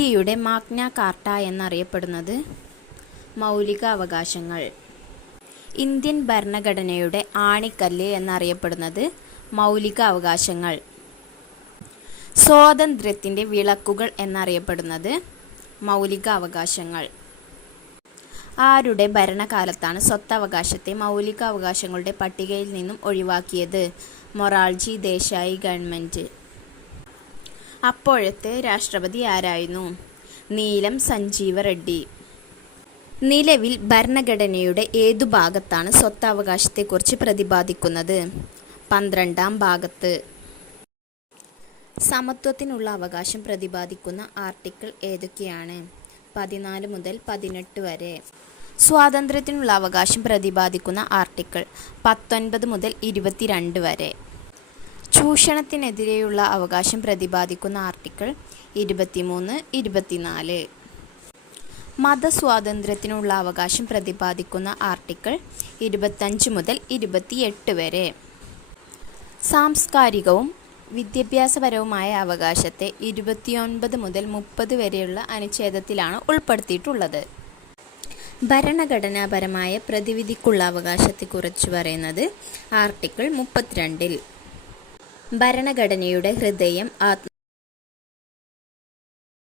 ഇന്ത്യയുടെ Magna Carta എന്നറിയപ്പെടുന്നത് മൗലിക അവകാശങ്ങൾ. ഇന്ത്യൻ ഭരണഘടനയുടെ ആണിക്കല്ല് എന്നറിയപ്പെടുന്നത് മൗലിക അവകാശങ്ങൾ. സ്വാതന്ത്ര്യത്തിൻ്റെ വിളക്കുകൾ എന്നറിയപ്പെടുന്നത് മൗലിക അവകാശങ്ങൾ. ആരുടെ ഭരണകാലത്താണ് സ്വത്തവകാശത്തെ മൗലിക അവകാശങ്ങളുടെ പട്ടികയിൽ നിന്നും ഒഴിവാക്കിയത്? മൊറാർജി ദേശായി ഗവൺമെൻറ്. അപ്പോഴത്തെ രാഷ്ട്രപതി ആരായിരുന്നു? നീലം സഞ്ജീവ റെഡ്ഡി. നിലവിൽ ഭരണഘടനയുടെ ഏതു ഭാഗത്താണ് സ്വത്തവകാശത്തെക്കുറിച്ച് പ്രതിപാദിക്കുന്നത്? 12-ാം ഭാഗത്ത്. സമത്വത്തിനുള്ള അവകാശം പ്രതിപാദിക്കുന്ന ആർട്ടിക്കിൾ ഏതൊക്കെയാണ്? 14 മുതൽ 18 വരെ. സ്വാതന്ത്ര്യത്തിനുള്ള അവകാശം പ്രതിപാദിക്കുന്ന ആർട്ടിക്കിൾ 19 മുതൽ 22 വരെ. ചൂഷണത്തിനെതിരെയുള്ള അവകാശം പ്രതിപാദിക്കുന്ന ആർട്ടിക്കിൾ 23, 24. മതസ്വാതന്ത്ര്യത്തിനുള്ള അവകാശം പ്രതിപാദിക്കുന്ന ആർട്ടിക്കിൾ 25 മുതൽ 28 വരെ. സാംസ്കാരികവും വിദ്യാഭ്യാസപരവുമായ അവകാശത്തെ 29 മുതൽ 30 വരെയുള്ള അനുച്ഛേദത്തിലാണ് ഉൾപ്പെടുത്തിയിട്ടുള്ളത്. ഭരണഘടനാപരമായ പ്രതിവിധിക്കുള്ള അവകാശത്തെക്കുറിച്ച് പറയുന്നത് ആർട്ടിക്കിൾ 32-ൽ. ഭരണഘടനയുടെ ഹൃദയം